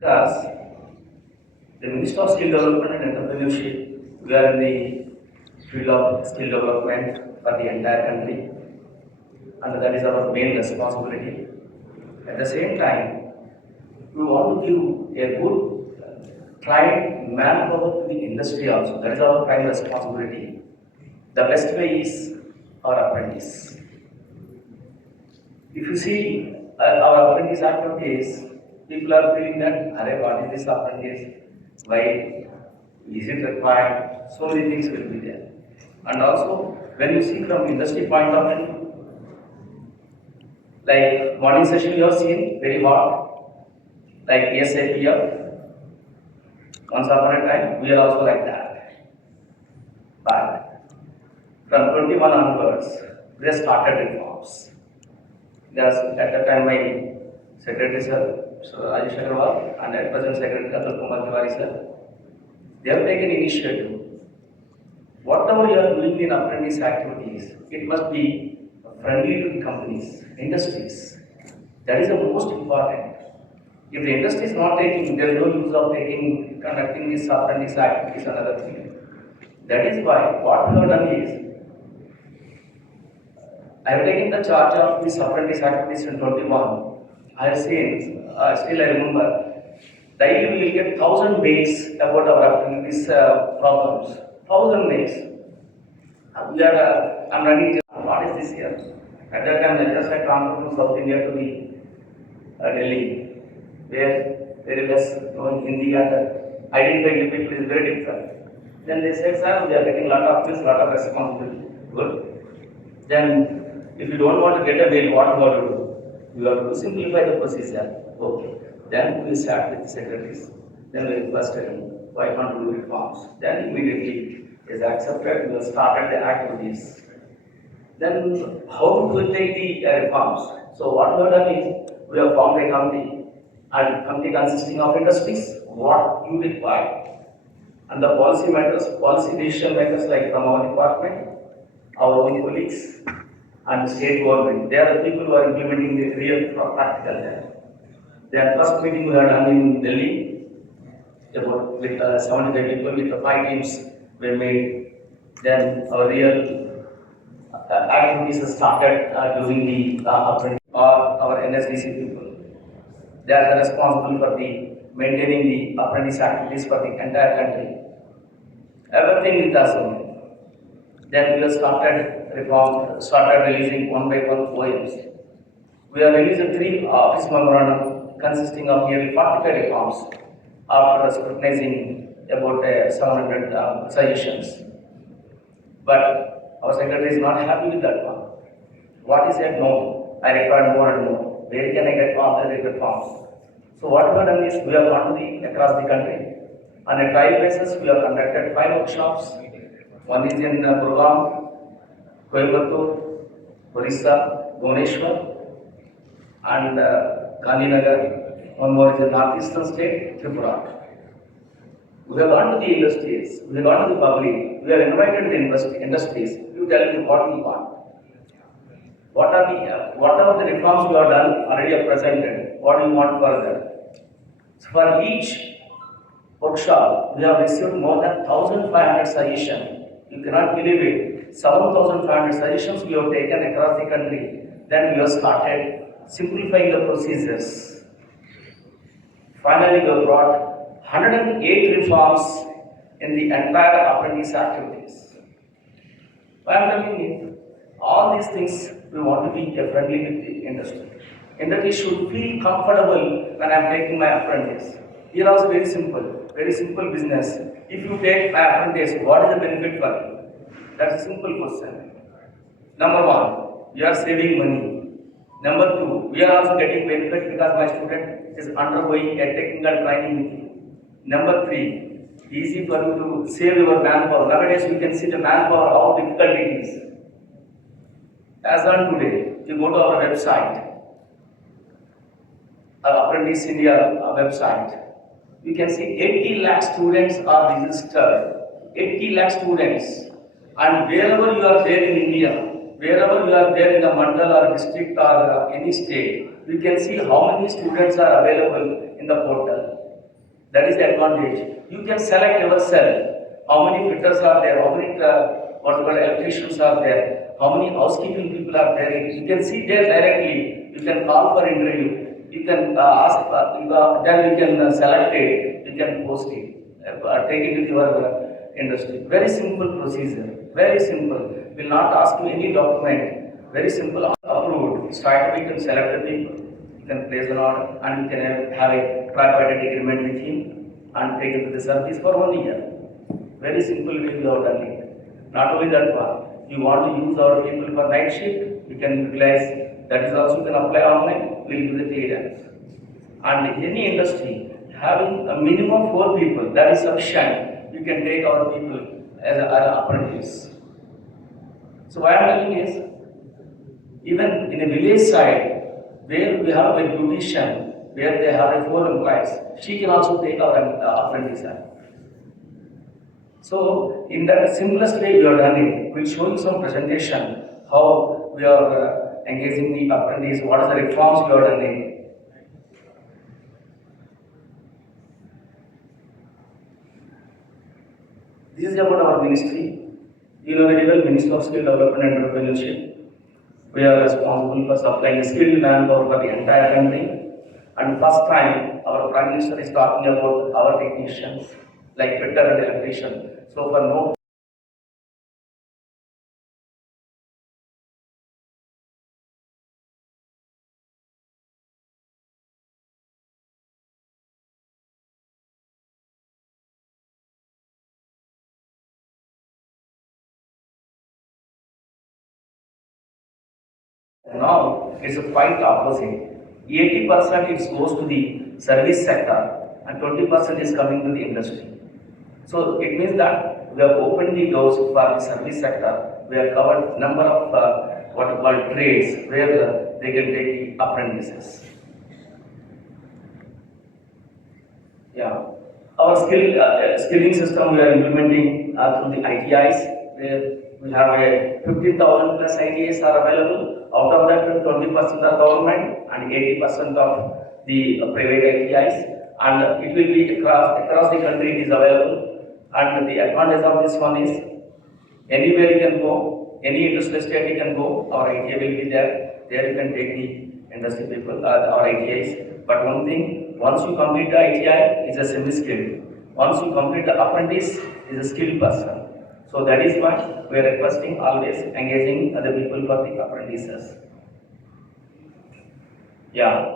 Because the Minister of Skill Development and Entrepreneurship, we are in the field of skill development for the entire country, and that is our main responsibility. At the same time, we want to give a good trained manpower to the industry also. That is our prime responsibility. The best way is our apprentice. If you see our apprentice activities, people are feeling that, "Arey, what is this apprentice? Why is it required?" So many things will be there. And also, when you see from industry point of view, like morning session you have seen, very hot, like ASAPF, once upon a time, we are also like that. But from 21 onwards, they started reforms. There's at that time my secretary sir, so Rajesh Agarwal, and at present secretary Atul Kumar Tiwari sir, they have taken initiative. Whatever you are doing in apprentice activities, it must be friendly to the companies, industries. That is the most important. If the industry is not taking, there is no use of conducting these apprentice activities and other things. That is why what we have done is, I have taken the charge of this apprentice activities in 21. I have seen, still I remember, daily we will get 1,000 mails about our apprentice problems. 1,000 mails. I'm running, what is this here? At that time, I just had transferred from South India to the Delhi, where very less knowing Hindi and identifying the people is very difficult. Then they said, "Sir, we are getting a lot of this, lot of responsibility." Good. Then, if you don't want to get a mail, what you have to do? You have to simplify the procedure. Okay. Then we start with the secretaries. Then we requested him, "Why can't you do reforms?" Then immediately is accepted. We have started the activities. Then how do we take the reforms? So what we have done is, we have formed a committee, and committee consisting of industries, what you require, and the policy makers, policy decision makers like from our department, our own colleagues, and the state government. They are the people who are implementing the real practical there. Their first meeting we had done in Delhi, about with 75 people, with the 5 teams were made. Then our real activities started during the our NSDC people. They are the responsible for the maintaining the apprentice activities for the entire country. Everything with us only. Then we have started releasing one by one poems. We have released 3 office memorandum consisting of nearly 45 reforms after scrutinizing about 700 suggestions. But our secretary is not happy with that one. What is said? No, I require more and more. Where can I get all the reforms? So what we have done is, we have gone to across the country. On a trial basis, we have conducted 5 workshops. One is in Gurgaon, Coimbatore, Orissa, Bhubaneswar, and Gandhinagar. One more is in northeastern state, Tripura. We have gone to the industries, we have gone to the public, we have invited the industries. You tell me what you want. Whatever the reforms we have done already are presented, what do you want further? So for each workshop, we have received more than 1,500 suggestions. You cannot believe it. 7,500 suggestions we have taken across the country. Then we have started simplifying the procedures. Finally, we have brought 108 reforms in the entire apprentice activities. Why I am telling you, all these things we want to be friendly with the industry. Industry should feel comfortable when I am taking my apprentice. Here also very simple business. If you take my apprentice, what is the benefit for you? That's a simple question. Number 1, you are saving money. Number 2, we are also getting benefit because my student is undergoing a technical training with you. Number 3, easy for you to save your manpower. Nowadays you can see the manpower, how difficult it is. As on today, you go to our website, Apprentice India website, you can see 80 lakh students are registered. 80 lakh students. And wherever you are there in India, wherever you are there in the mandal or district or any state, you can see how many students are available in the portal. That is the advantage. You can select yourself how many fitters are there, how many what electricians are there, how many housekeeping people are there. You can see there directly. You can call for interview. You can ask, then you can select it. You can post it, take it to your industry. Very simple procedure. Very simple. Will not ask you any document. Very simple. Approved. Straight away you can select the people. You can place an order and you can have a tripartite agreement with him and take it to the service for 1 year. Very simple way we have done it. Not only that one, you want to use our people for night shift, you can utilize, that is also you can apply online, we will give the clearance. And any industry having a minimum 4 people, that is sufficient, you can take our people as an apprentice. So what I am telling is, even in a village side, where we have a beautician, where they have a 4 employees, she can also take our apprentice. So, in that simplest way we are done it. We'll show you some presentation how we are engaging the apprentice, what are the reforms we are done it. This is about our ministry. You know very well, Ministry of Skill Development and Entrepreneurship. We are responsible for supplying skilled manpower for the entire country. And first time, our Prime Minister is talking about our technicians, like fitter and electrician. So for no now it's a quite opposite. 80% it goes to the service sector and 20% is coming to the industry. So it means that we have opened the doors for the service sector. We have covered number of what are called trades where they can take the apprentices. Yeah, our skilling system we are implementing through the ITIs, where we have a 50,000 plus ITIs are available. Out of that, 20% are government and 80% of the private ITIs, and it will be across the country. It is available. And the advantage of this one is anywhere you can go, any industrial state you can go, our ITI will be there. There you can take the industry people, our ITIs. But one thing, once you complete the ITI, is a semi-skilled. Once you complete the apprentice, is a skilled person. So that is why we are requesting always engaging other people for the apprentices. Yeah.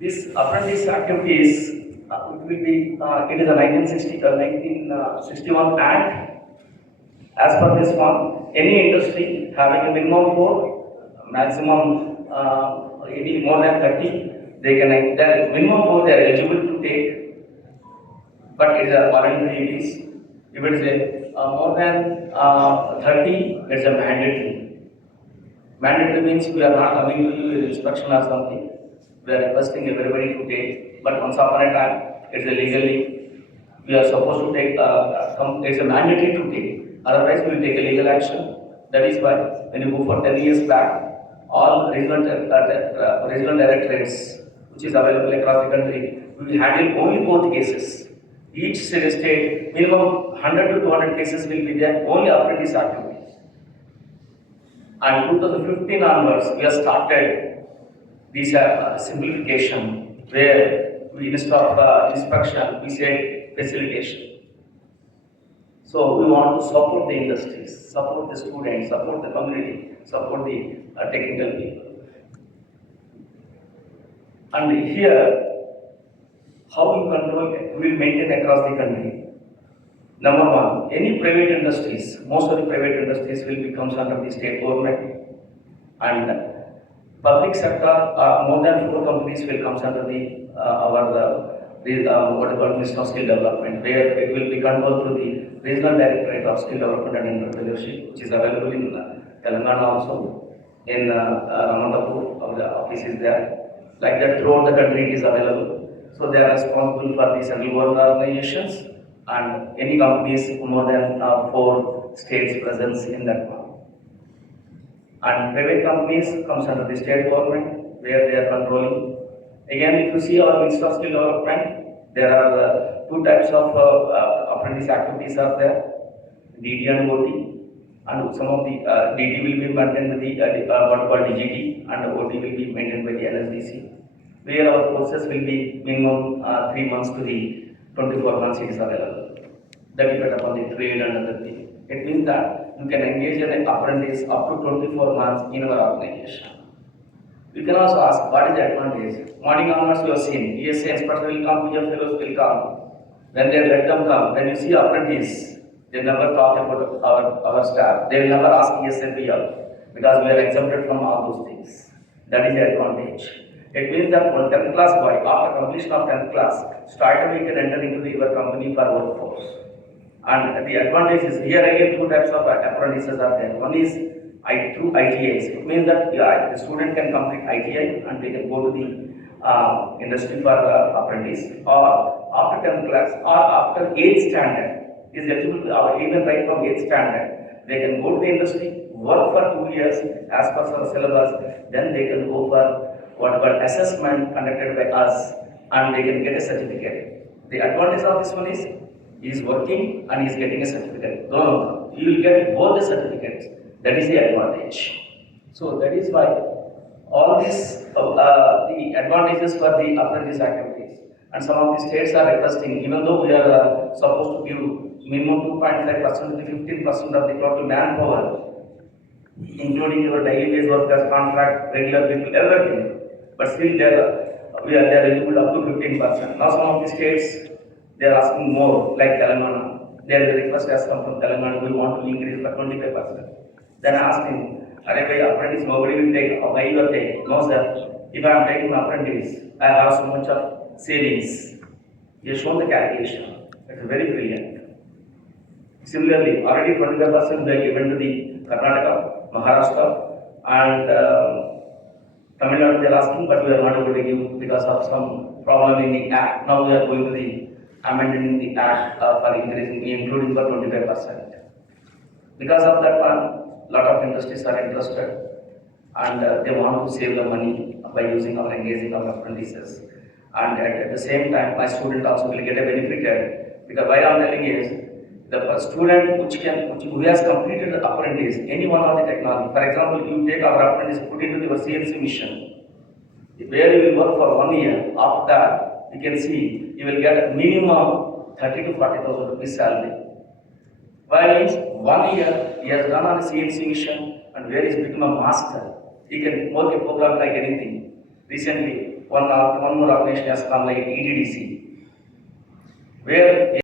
This apprentice activities it will be it is a 1961 Act. As per this one, any industry having a minimum 4, maximum any more than 30, they can minimum 4 they are eligible to take, but it is a voluntary. It is if it is a more than 30, it's a mandatory. Mandatory means we are not coming to you with inspection or something. We are requesting everybody to take, but once upon a time, it's a legally, we are supposed to take, it's a mandatory to take, otherwise we will take a legal action. That is why, when you go for 10 years back, all regional directorates, which is available across the country, we will handle only both cases. Each state, minimum 100 to 200 cases will be there, only apprentice activities. And 2015 onwards, we have started this simplification, where we instead of inspection, we say facilitation. So we want to support the industries, support the students, support the community, support the technical people. And here, how you control it, we will maintain across the country. Number one, any private industries, most of the private industries will become under the state government, and public sector, more than 4 companies will come under the what is called Ministry of Skill Development, where it will be controlled through the Regional Directorate of Skill Development and Entrepreneurship, which is available in Telangana also, in Ramanapur, our office is there. Like that, throughout the country it is available. So they are responsible for the central government organizations and any companies more than 4 states presence in that one. And private companies comes under the state government, where they are controlling. Again, if you see our Ministry of Skill Development, There are two types of apprentice activities are there, DD and OT, and some of the DD will be maintained by the what called DGT, and OT will be maintained by the NSDC, where our courses will be minimum 3 months to the 24 months it is available. That depends upon the trade and other thing. It means that you can engage an apprentice up to 24 months in our organization. You can also ask what is the advantage. Morning onwards you have seen, ESA inspector will come, PF fellows will come. When they let them come, when you see apprentice, they never talk about our staff. They will never ask ESA PF because we are exempted from all those things. That is the advantage. It means that one 10th class boy, after completion of 10th class, straight away can enter into your company for workforce. And the advantage is here again two types of apprentices are there. One is through ITIs. It means that the student can complete ITI and they can go to the industry for apprentice, or after 10th class or after 8th standard is eligible, or even right from 8th standard, they can go to the industry, work for 2 years as per our syllabus, then they can go for what called assessment conducted by us and they can get a certificate. The advantage of this one is he is working and he is getting a certificate. No, you will get both the certificates. That is the advantage. So that is why all these the advantages for the apprentice activities. And some of the states are requesting, even though we are supposed to give minimum 2.5% to the 15% of the total manpower, including your daily wage workers, contract, regular people, everything. But still we are eligible up to 15%. Now some of the states they are asking more, like Telangana. There is a request has come from Telangana, we want to increase by 25%. Then I asked him, apprentice, nobody will take, why you are taking? No sir, if I am taking apprentice, I have so much of savings. He has shown the calculation. It is very brilliant. Similarly, already 25% they are given to the Karnataka, Maharashtra, and Tamil Nadu they are asking, but we are not able to give because of some problem in the act. Now we are going to the amending the act for increasing, including for 25%. Because of that one, lot of industries are interested and they want to save the money by using or engaging our apprentices. And at the same time, my student also will get a benefited because why I am telling is the student who has completed the apprentice, any one of the technology. For example, you take our apprentice, put into your CNC mission, where you will work for 1 year. After that, you can see you will get minimum 30 to 40,000 rupees salary. While in 1 year, he has done on a CNC mission and where he has become a master. He can work a program like anything. Recently, one more organization has come like EDDC, where